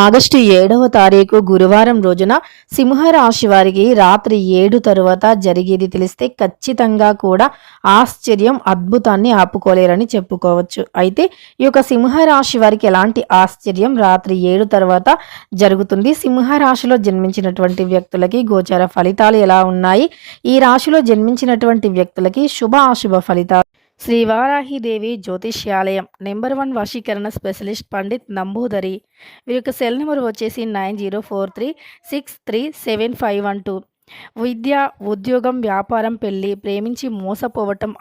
August 7వ తారీఖు గురువారం రోజున సింహరాశి వారికి రాత్రి 7 తరువాత జరిగేది తెలిస్తే ఖచ్చితంగా కూడా ఆశ్చర్యం, అద్భుతాన్ని ఆపుకోలేరని చెప్పుకోవచ్చు. అయితే ఈ యొక్క సింహరాశి వారికి ఎలాంటి ఆశ్చర్యం రాత్రి 7 తర్వాత జరుగుతుంది? సింహరాశిలో జన్మించినటువంటి వ్యక్తులకి గోచర ఫలితాలు ఎలా ఉన్నాయి? ఈ రాశిలో జన్మించినటువంటి వ్యక్తులకి శుభ అశుభ ఫలితాలు శ్రీ వారాహిదేవి జ్యోతిష్యాలయం నెంబర్ 1 వశీకరణ స్పెషలిస్ట్ పండిత్ నంబూదరి. వీరి యొక్క సెల్ నెంబర్ వచ్చేసి 9043363751. విద్య, ఉద్యోగం, వ్యాపారం, పెళ్లి, ప్రేమించి మోసపోవటం,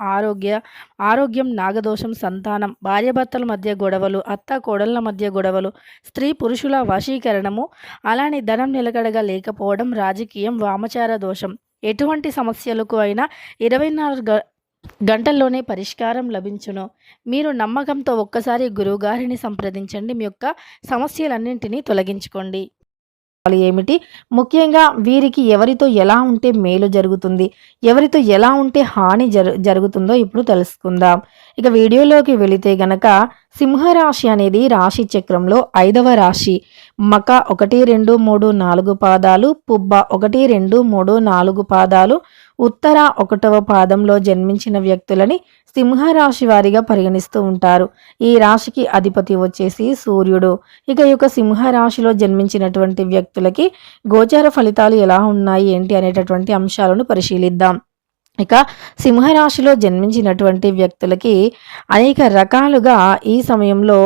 ఆరోగ్యం, నాగదోషం, సంతానం, భార్యాభర్తల మధ్య గొడవలు, అత్త కోడళ్ల మధ్య గొడవలు, స్త్రీ పురుషుల వశీకరణము, అలానే ధనం నిలకడగా లేకపోవడం, రాజకీయం, వామచార దోషం, ఎటువంటి సమస్యలకు అయినా 24 గంటల్లోనే పరిష్కారం లభించును. మీరు నమ్మకంతో ఒక్కసారి గురువుగారిని సంప్రదించండి. మీ యొక్క సమస్యలన్నింటినీ తొలగించుకోండి. ఏమిటి ముఖ్యంగా వీరికి ఎవరితో ఎలా ఉంటే మేలు జరుగుతుంది, ఎవరితో ఎలా ఉంటే హాని జరుగుతుందో ఇప్పుడు తెలుసుకుందాం. ఇక వీడియోలోకి వెళితే గనక సింహరాశి అనేది రాశి చక్రంలో 5వ రాశి. మక 1, 2, 3, 4 పాదాలు, పుబ్బ 1, 2, 3, 4 పాదాలు, ఉత్తర 1వ పాదంలో జన్మించిన వ్యక్తులని సింహరాశి వారిగా పరిగణిస్తూ ఉంటారు. ఈ రాశికి అధిపతి వచ్చేసి సూర్యుడు. ఇక ఈ యొక్క సింహరాశిలో జన్మించినటువంటి వ్యక్తులకి గోచార ఫలితాలు ఎలా ఉన్నాయి ఏంటి అనేటటువంటి అంశాలను పరిశీలిద్దాం. ఇక సింహరాశిలో జన్మించినటువంటి వ్యక్తులకి అనేక రకాలుగా ఈ సమయంలో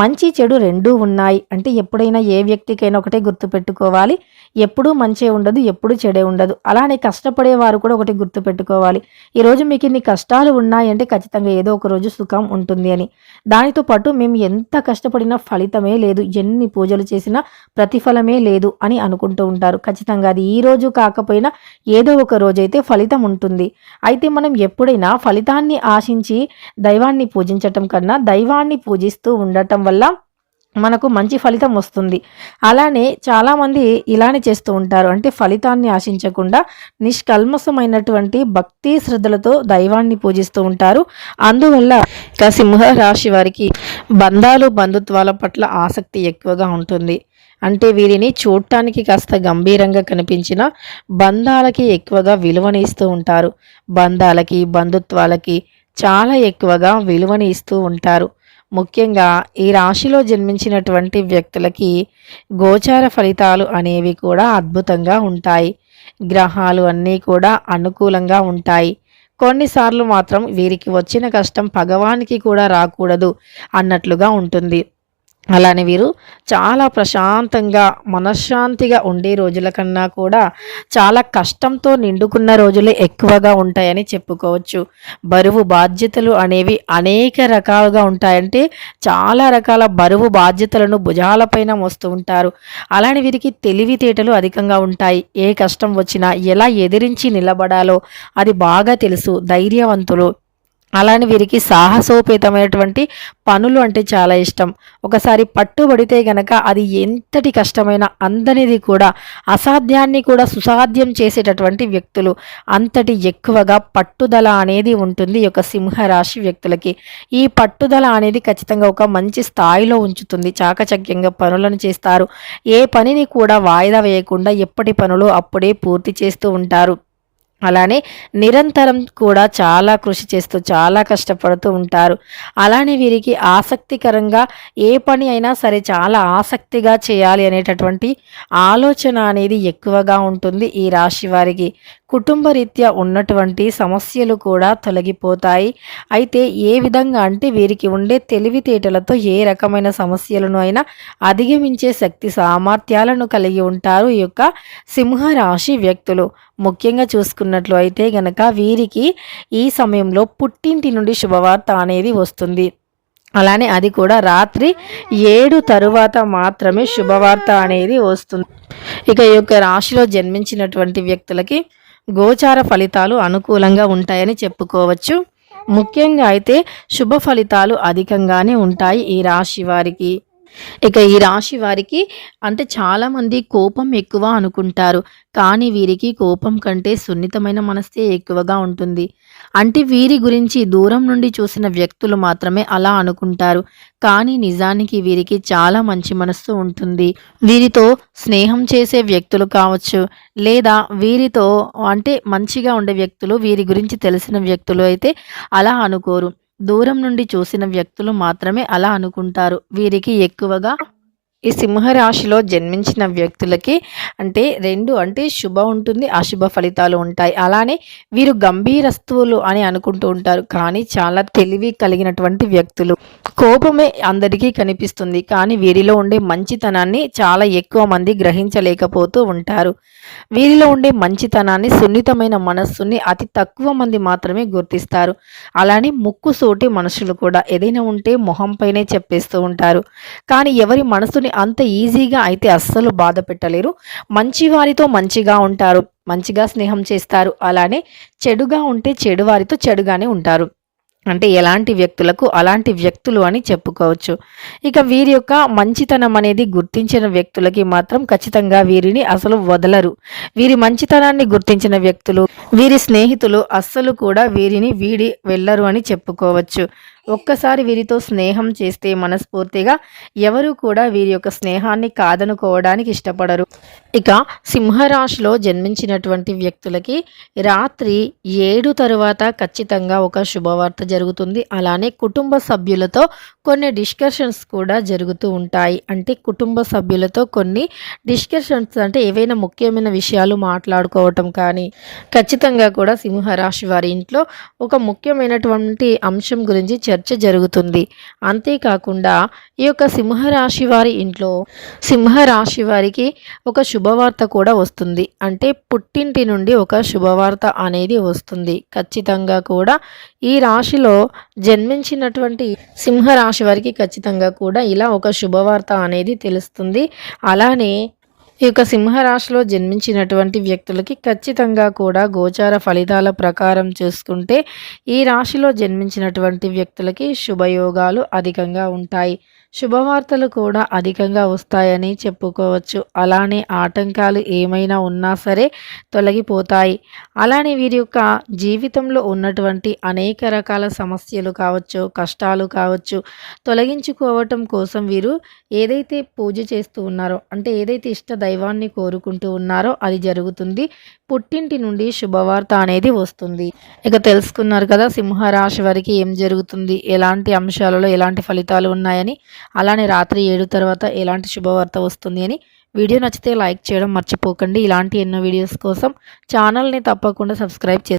మంచి చెడు రెండూ ఉన్నాయి. అంటే ఎప్పుడైనా ఏ వ్యక్తికైనా ఒకటే గుర్తుపెట్టుకోవాలి, ఎప్పుడూ మంచే ఉండదు, ఎప్పుడు చెడే ఉండదు. అలానే కష్టపడేవారు కూడా ఒకటి గుర్తుపెట్టుకోవాలి, ఈరోజు మీకు ఇన్ని కష్టాలు ఉన్నాయంటే ఖచ్చితంగా ఏదో ఒక రోజు సుఖం ఉంటుంది అని. దానితో పాటు మేము ఎంత కష్టపడినా ఫలితమే లేదు, ఎన్ని పూజలు చేసినా ప్రతిఫలమే లేదు అని అనుకుంటూ ఉంటారు. ఖచ్చితంగా అది ఈ రోజు కాకపోయినా ఏదో ఒక రోజైతే ఫలితం ఉంటుంది. అయితే మనం ఎప్పుడైనా ఫలితాన్ని ఆశించి దైవాన్ని పూజించటం కన్నా దైవాన్ని పూజిస్తూ ఉండటం వల్ల మనకు మంచి ఫలితం వస్తుంది. అలానే చాలామంది ఇలానే చేస్తూ ఉంటారు. అంటే ఫలితాన్ని ఆశించకుండా నిష్కల్మసమైనటువంటి భక్తి శ్రద్ధలతో దైవాన్ని పూజిస్తూ ఉంటారు. అందువల్ల ఇక సింహ రాశి వారికి బంధాలు, బంధుత్వాల పట్ల ఆసక్తి ఎక్కువగా ఉంటుంది. అంటే వీరిని చూడటానికి కాస్త గంభీరంగా కనిపించిన బంధాలకి ఎక్కువగా విలువని ఇస్తూ ఉంటారు. బంధాలకి, బంధుత్వాలకి చాలా ఎక్కువగా విలువని ఇస్తూ ఉంటారు. ముఖ్యంగా ఈ రాశిలో జన్మించినటువంటి వ్యక్తులకి గోచార ఫలితాలు అనేవి కూడా అద్భుతంగా ఉంటాయి. గ్రహాలు అన్నీ కూడా అనుకూలంగా ఉంటాయి. కొన్నిసార్లు మాత్రం వీరికి వచ్చిన కష్టం భగవానికి కూడా రాకూడదు అన్నట్లుగా ఉంటుంది. అలానే వీరు చాలా ప్రశాంతంగా, మనశ్శాంతిగా ఉండే రోజుల కన్నా కూడా చాలా కష్టంతో నిండుకున్న రోజులే ఎక్కువగా ఉంటాయని చెప్పుకోవచ్చు. బరువు బాధ్యతలు అనేవి అనేక రకాలుగా ఉంటాయంటే చాలా రకాల బరువు బాధ్యతలను భుజాలపైన మోస్తూ ఉంటారు. అలానే వీరికి తెలివితేటలు అధికంగా ఉంటాయి. ఏ కష్టం వచ్చినా ఎలా ఎదిరించి నిలబడాలో అది బాగా తెలుసు. ధైర్యవంతులు. అలానే వీరికి సాహసోపేతమైనటువంటి పనులు అంటే చాలా ఇష్టం. ఒకసారి పట్టుబడితే గనక అది ఎంతటి కష్టమైన అందనిది కూడా, అసాధ్యాన్ని కూడా సుసాధ్యం చేసేటటువంటి వ్యక్తులు. అంతటి ఎక్కువగా పట్టుదల అనేది ఉంటుంది ఈ యొక్క సింహరాశి వ్యక్తులకి. ఈ పట్టుదల అనేది ఖచ్చితంగా ఒక మంచి స్థాయిలో ఉంచుతుంది. చాకచక్యంగా పనులను చేస్తారు. ఏ పనిని కూడా వాయిదా వేయకుండా ఎప్పటి పనులు అప్పుడే పూర్తి చేస్తూ ఉంటారు. అలానే నిరంతరం కూడా చాలా కృషి చేస్తూ చాలా కష్టపడుతూ ఉంటారు. అలానే వీరికి ఆసక్తికరంగా ఏ పని అయినా సరే చాలా ఆసక్తిగా చేయాలి అనేటటువంటి ఆలోచన అనేది ఎక్కువగా ఉంటుంది ఈ రాశి వారికి. కుటుంబ రీత్యా ఉన్నటువంటి సమస్యలు కూడా తొలగిపోతాయి. అయితే ఏ విధంగా అంటే వీరికి ఉండే తెలివితేటలతో ఏ రకమైన సమస్యలను అయినా అధిగమించే శక్తి సామర్థ్యాలను కలిగి ఉంటారు ఈ యొక్క సింహరాశి వ్యక్తులు. ముఖ్యంగా చూసుకున్నట్లు అయితే గనక వీరికి ఈ సమయంలో పుట్టింటి నుండి శుభవార్త అనేది వస్తుంది. అలానే అది కూడా రాత్రి 7 తరువాత మాత్రమే శుభవార్త అనేది వస్తుంది. ఇక ఈ యొక్క రాశిలో జన్మించినటువంటి వ్యక్తులకి గోచార ఫలితాలు అనుకూలంగా ఉంటాయని చెప్పుకోవచ్చు. ముఖ్యంగా అయితే శుభ ఫలితాలు అధికంగానే ఉంటాయి ఈ రాశి వారికి. ఇక ఈ రాశి వారికి అంటే చాలామంది కోపం ఎక్కువ అనుకుంటారు. కానీ వీరికి కోపం కంటే సున్నితమైన మనస్సే ఎక్కువగా ఉంటుంది. అంటే వీరి గురించి దూరం నుండి చూసిన వ్యక్తులు మాత్రమే అలా అనుకుంటారు. కానీ నిజానికి వీరికి చాలా మంచి మనస్సు ఉంటుంది. వీరితో స్నేహం చేసే వ్యక్తులు కావచ్చు, లేదా వీరితో అంటే మంచిగా ఉండే వ్యక్తులు, వీరి గురించి తెలిసిన వ్యక్తులు అయితే అలా అనుకోరు. దూరం నుండి చూసిన వ్యక్తులు మాత్రమే అలా అనుకుంటారు. వీరికి ఎక్కువగా ఈ సింహరాశిలో జన్మించిన వ్యక్తులకి అంటే 2 అంటే శుభ ఉంటుంది, అశుభ ఫలితాలు ఉంటాయి. అలానే వీరు గంభీరస్తువులు అని అనుకుంటూ ఉంటారు. కానీ చాలా తెలివి కలిగినటువంటి వ్యక్తులు. కోపమే అందరికీ కనిపిస్తుంది. కానీ వీరిలో ఉండే మంచితనాన్ని చాలా ఎక్కువ మంది గ్రహించలేకపోతూ ఉంటారు. వీరిలో ఉండే మంచితనాన్ని, సున్నితమైన మనస్సుని అతి తక్కువ మంది మాత్రమే గుర్తిస్తారు. అలానే ముక్కుసూటి మనుషులు కూడా ఏదైనా ఉంటే మొహం పైనే చెప్పేస్తూ ఉంటారు. కానీ ఎవరి మనసుని అంత ఈజీగా అయితే అస్సలు బాధ పెట్టలేరు. మంచి వారితో మంచిగా ఉంటారు. మంచిగా స్నేహం చేస్తారు. అలానే చెడుగా ఉంటే చెడు వారితో చెడుగానే ఉంటారు. అంటే ఎలాంటి వ్యక్తులకు అలాంటి వ్యక్తులు అని చెప్పుకోవచ్చు. ఇక వీరి యొక్క మంచితనం అనేది గుర్తించిన వ్యక్తులకి మాత్రం ఖచ్చితంగా వీరిని అసలు వదలరు. వీరి మంచితనాన్ని గుర్తించిన వ్యక్తులు, వీరి స్నేహితులు అస్సలు కూడా వీరిని వీడి వెళ్ళరు అని చెప్పుకోవచ్చు. ఒక్కసారి వీరితో స్నేహం చేస్తే మనస్ఫూర్తిగా ఎవరు కూడా వీరి యొక్క స్నేహాన్ని కాదనుకోవడానికి ఇష్టపడరు. ఇక సింహరాశిలో జన్మించినటువంటి వ్యక్తులకి రాత్రి 7 తరువాత ఖచ్చితంగా ఒక శుభవార్త జరుగుతుంది. అలానే కుటుంబ సభ్యులతో కొన్ని డిస్కషన్స్ కూడా జరుగుతూ ఉంటాయి. అంటే కుటుంబ సభ్యులతో కొన్ని డిస్కషన్స్ అంటే ఏవైనా ముఖ్యమైన విషయాలు మాట్లాడుకోవటం కానీ ఖచ్చితంగా కూడా సింహరాశి వారి ఇంట్లో ఒక ముఖ్యమైనటువంటి అంశం గురించి చర్చ జరుగుతుంది. అంతేకాకుండా ఈ యొక్క సింహరాశి వారి ఇంట్లో సింహరాశి వారికి ఒక శుభవార్త కూడా వస్తుంది. అంటే పుట్టింటి నుండి ఒక శుభవార్త అనేది వస్తుంది. ఖచ్చితంగా కూడా ఈ రాశిలో జన్మించినటువంటి సింహరాశి వారికి ఖచ్చితంగా కూడా ఇలా ఒక శుభవార్త అనేది తెలుస్తుంది. అలానే ఈ యొక్క సింహరాశిలో జన్మించినటువంటి వ్యక్తులకి ఖచ్చితంగా కూడా గోచార ఫలితాల ప్రకారం చూసుకుంటే ఈ రాశిలో జన్మించినటువంటి వ్యక్తులకి శుభయోగాలు అధికంగా ఉంటాయి. శుభవార్తలు కూడా అధికంగా వస్తాయని చెప్పుకోవచ్చు. అలానే ఆటంకాలు ఏమైనా ఉన్నా సరే తొలగిపోతాయి. అలానే వీరి యొక్క జీవితంలో ఉన్నటువంటి అనేక రకాల సమస్యలు కావచ్చు, కష్టాలు కావచ్చు, తొలగించుకోవటం కోసం వీరు ఏదైతే పూజ చేస్తూ ఉన్నారో అంటే ఏదైతే ఇష్ట దైవాన్ని కోరుకుంటూ ఉన్నారో అది జరుగుతుంది. పుట్టింటి నుండి శుభవార్త అనేది వస్తుంది. ఇక తెలుసుకున్నారు కదా సింహరాశి వారికి ఏం జరుగుతుంది, ఎలాంటి అంశాలలో ఎలాంటి ఫలితాలు ఉన్నాయని, అలానే రాత్రి 7 తర్వాత ఎలాంటి శుభవార్త వస్తుంది అని. వీడియో నచ్చితే లైక్ చేయడం మర్చిపోకండి. ఇలాంటి ఎన్నో వీడియోస్ కోసం ఛానల్ని తప్పకుండా సబ్స్క్రైబ్